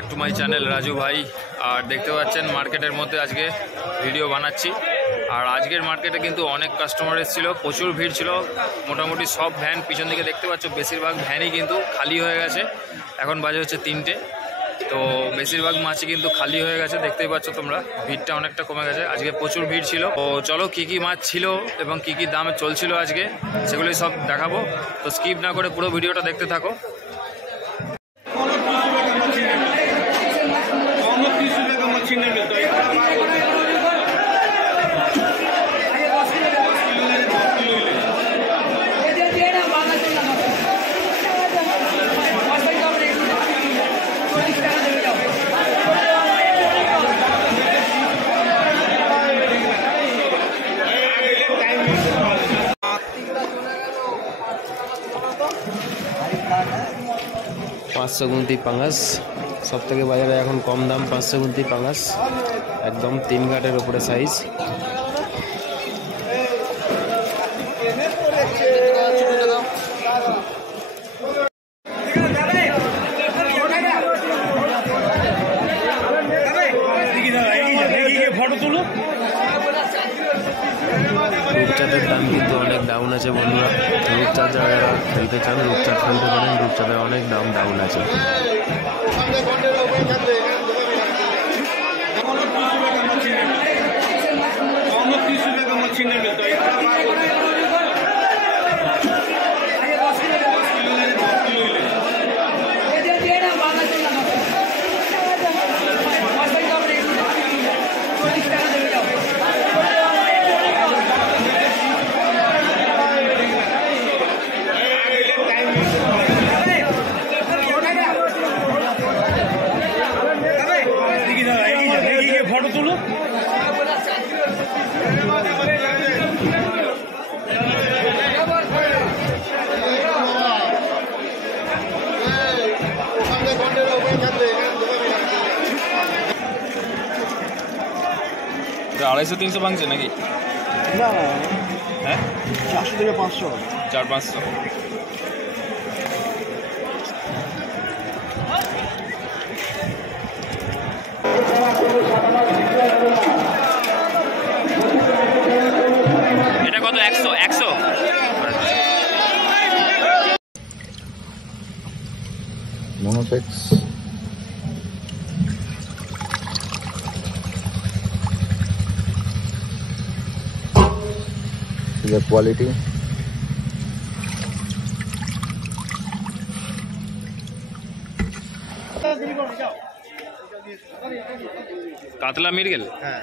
Back to my channel Raju ভাই। আর দেখতে পাচ্ছেন মার্কেটের মধ্যে আজকে ভিডিও বানাচ্ছি। আর আজকের মার্কেটে কিন্তু অনেক কাস্টমার এসেছিল, প্রচুর ভিড় ছিল। মোটামুটি সব ভ্যান পিছন দিকে দেখতে পাচ্ছ, বেশিরভাগ ভ্যানই কিন্তু খালি হয়ে গেছে। এখন বাজে হচ্ছে 3টে, তো বেশিরভাগ মাছই কিন্তু খালি হয়ে গেছে। দেখতেই পাচ্ছ তোমরা, ভিড়টা অনেকটা কমে গেছে। আজকে প্রচুর ভিড় ছিল। তো চলো কী কী মাছ ছিল এবং কী কী দামে চলছিল আজকে সেগুলোই সব দেখাবো। তো স্কিপ না করে পুরো ভিডিওটা দেখতে থাকো। পাঁচশো গুনতি পাঙাশ সব থেকে বাজারে এখন কম দাম। 500 গুনতি পাঙাশ একদম 3 ঘাটের ওপরে সাইজ। রূপচাঁদের দাম কিন্তু অনেক ডাউন আছে বন্ধুরা। রূপচাঁদ যারা খেলতে চান রূপচাঁদ খেলতে পারেন। রূপচাঁদের অনেক দাম ডাউন আছে। আড়াইশো 300 ভাঙছে নাকি? না না, হ্যাঁ 400 থেকে 500, 400-500। এটা কত? 100 Monotex. The quality. কাতলা মিরগেল। হ্যাঁ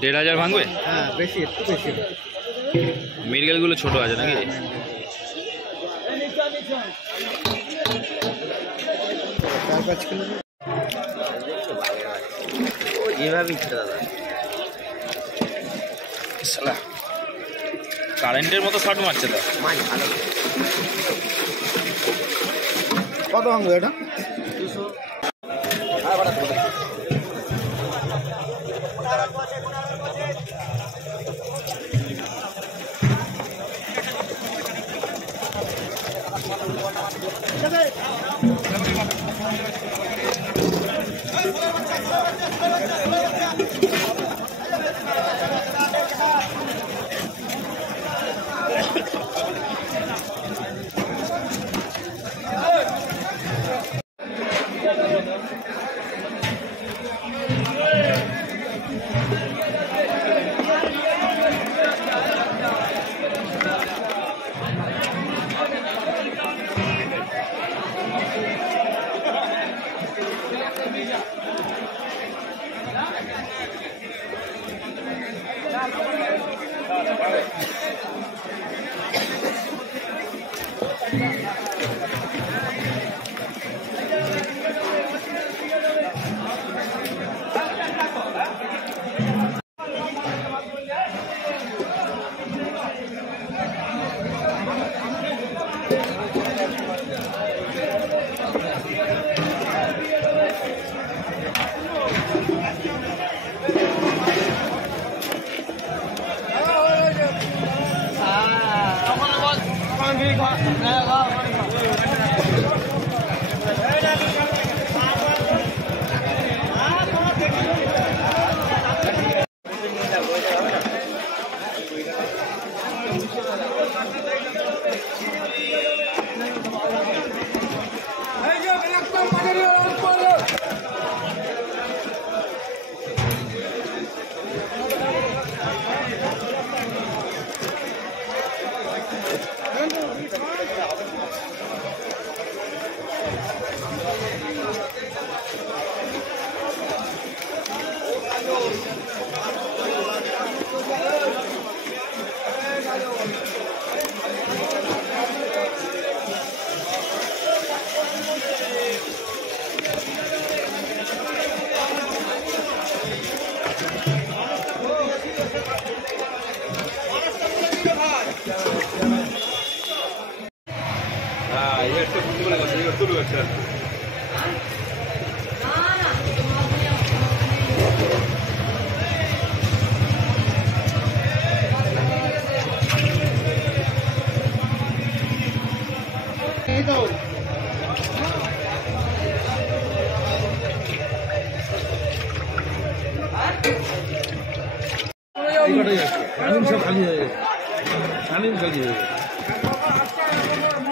দেড় হাজার ভাঙবে? হ্যাঁ, বেশি, একটু বেশি। মিরগেলগুলো ছোট আছে নাকি? কারেন্টের মতো শট মারছে তো। কত ভাঙবে এটা? 200।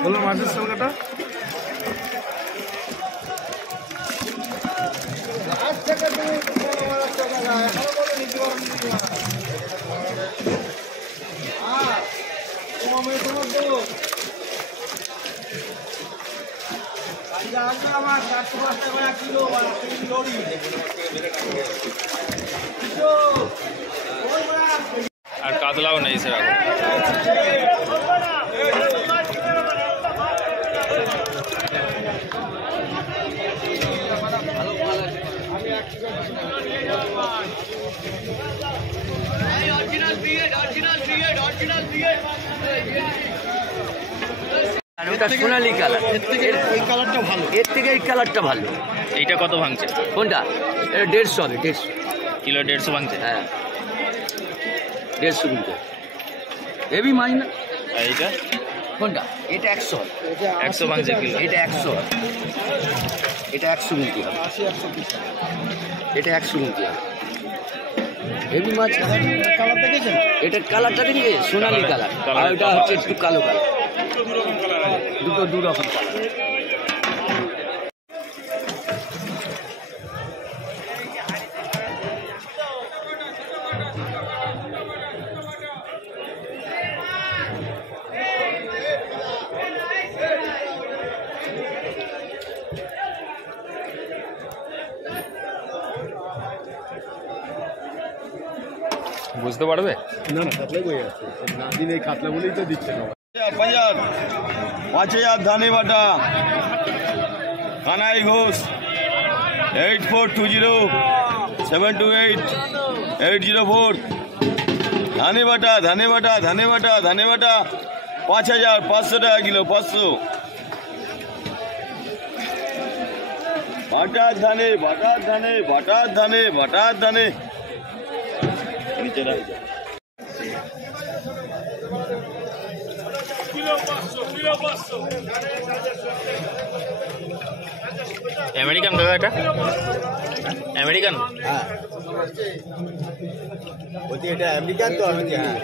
বললাম মাছের সালকাটা আমার 405 টাকা কিলো আর কাতলাও নেই সেরকম। সোনালি কালার, এই কালারটা ভালো, এর থেকে এই কালারটা ভালো। এইটা কত ভাঙছে? কোনটা? এটা 150 হবে, 150 কিলো 150 ভাঙছে। হ্যাঁ 150 কিলো হেভি মাছ না। আর এইটা কোনটা? এটা 100, 100 ভাঙছে কিলো। এটা 100, এটা 100 মিনিট হবে, 80-120 এটা 100 মিনিট হবে। হেভি মাছ। কালার দেখেছেন? এটার কালারটা দেখবে সোনালি কালার, আর ওটা হচ্ছে একটু কালো কালার, দুটো দু রকম কালার। বুঝতে পারবে? না না, কাতলা কই আছে? না দিন এই কাতলা বলেই তো দিচ্ছে না। 5000 ধানে বাটা, কানাই ঘোষ, 8420-728-804। ধানে বাটা, ধানে বাটা, ধানে বাটা, ধানে বাটা 5500 টাকা কিলো, 500। বাটার ধানে, বাটার ধানে, বাটার ধানে, বাটার ধানে নিচে রাখবে। আমেরিকান দাদা, এটা আমেরিকান। হ্যাঁ বলছি এটা আমেরিকান তো। আমি হ্যাঁ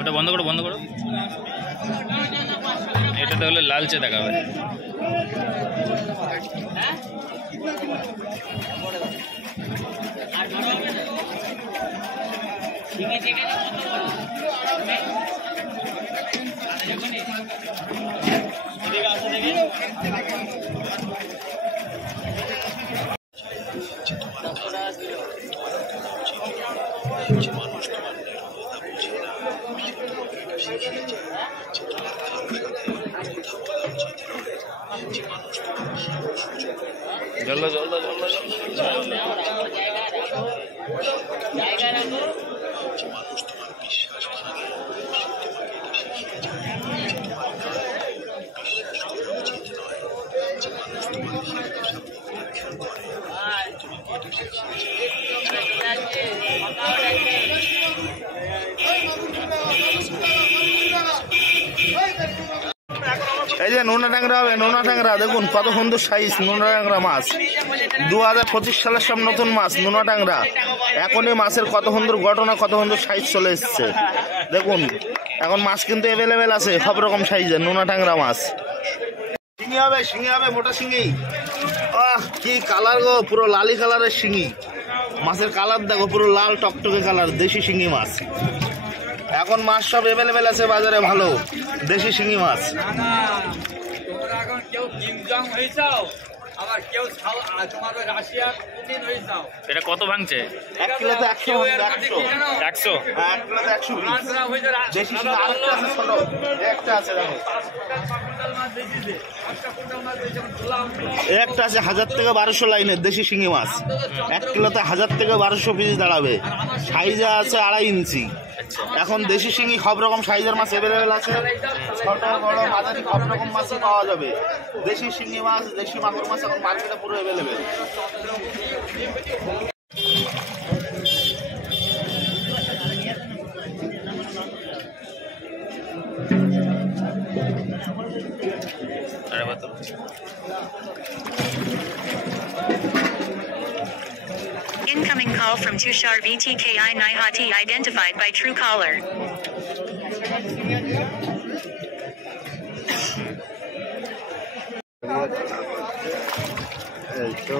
ওটা বন্ধ করো, বন্ধ করো। এটাতে হলে লালচে দেখাবে। জলদা জলদা জলদা এই যে নোনা ট্যাংরা হবে, নোনা ট্যাংরা দেখুন কত সুন্দর সাইজ নোনা ট্যাংরা মাছ। 2025 সালের সব নতুন মাছ নোনা ট্যাংরা। এখনই মাছের কত সুন্দর ঘটনা, কত সুন্দর সাইজ চলে এসছে দেখুন। এখন মাছ কিন্তু অ্যাভেলেবেল আছে সব রকম সাইজের নোনা ট্যাংরা মাছ। শিঙি হবে, শিঙি হবে, মোটা শিঙি। আহ কি কালার গো, পুরো লালি কালারের শিঙি। মাছের কালার দেখো পুরো লাল টকটকে কালার, দেশি শিঙি মাছ। এখন মাছ সব অ্যাভেলেবেল আছে বাজারে, ভালো দেশি শিঙি মাছ। এটা কত ভাঙছে? 1 কিলোতে 100। 100? 1 কিলোতে 100 দেশি শিঙি। আরেকটা আছে ছোট, একটা আছে দেখো, একটা আছে 1000 থেকে 1200 লাইনের দেশি শিঙি মাছ। 1 কিলোতে 1000 থেকে 1200 পিস দাঁড়াবে। সাইজে আছে 2.5 ইঞ্চি। এখন দেশি শিঙি সব রকম সাইজের মাছ অ্যাভেলেবেল আছে, ছোট বড় মাঝারি সব রকম মাছই পাওয়া যাবে। দেশি শিঙি মাছ, দেশি মাগুর মাছ এখন মার্কেটে পুরো available. Incoming call from Tushar VTKI Nihati identified by Truecaller. এই তো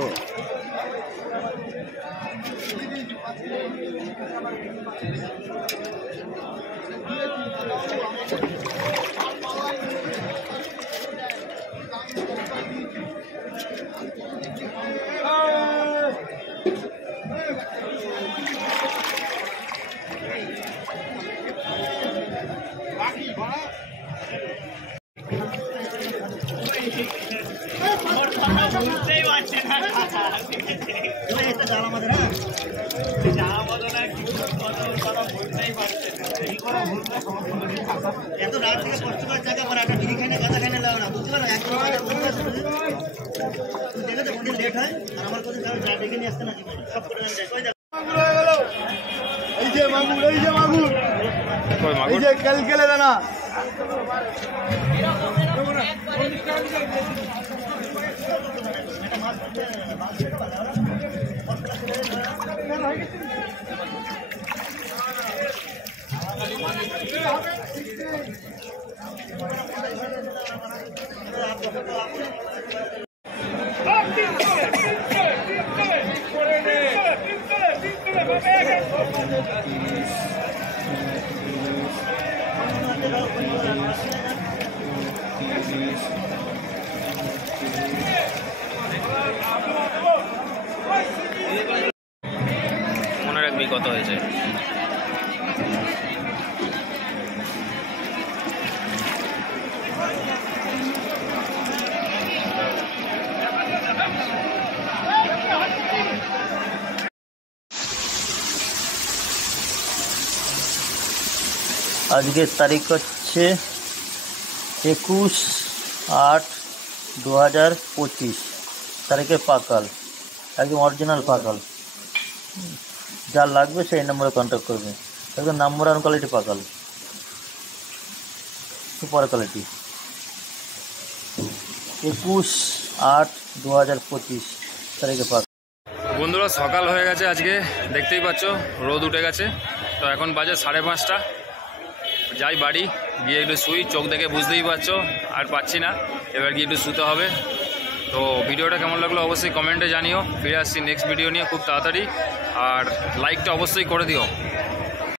এত রাত থেকে কষ্ট করে জায়গা পর একটা বিড়ি খাই না কথা খাই না লাও না বুঝতে পারো এক দেখো তো কোনদিন লেট হয় আর আমার কোনদিন যা ডেকে নিয়ে আসতে না সব করে এই যে মাগুর, এই যে মাগুর, এই যে কেলকেলে দানা। মনে রাখবি কত হয়েছে। আজকের তারিখ হচ্ছে 21/8/2025 তারিখে পাকাল, একদম অরিজিনাল পাকাল। যা লাগবে সেই নম্বরে কন্ট্যাক্ট করবে, একদম নাম্বার ওয়ান কোয়ালিটি পাকাল, সুপার কোয়ালিটি। 21/8/2025 তারিখে পাকাল। বন্ধুরা সকাল হয়ে গেছে, আজকে দেখতেই পাচ্ছ রোদ উঠে গেছে। তো এখন বাজে 5:30। যাই বাড়ি গিয়ে একটু শুই, চোখ দেখে বুঝতেই পারছো আর পাচ্ছি না, এবার গিয়ে একটু শুতে হবে। তো ভিডিওটা কেমন লাগলো অবশ্যই কমেন্টে জানিও। ফিরে আসছি নেক্সট ভিডিও নিয়ে খুব তাড়াতাড়ি, আর লাইকটা অবশ্যই করে দিও।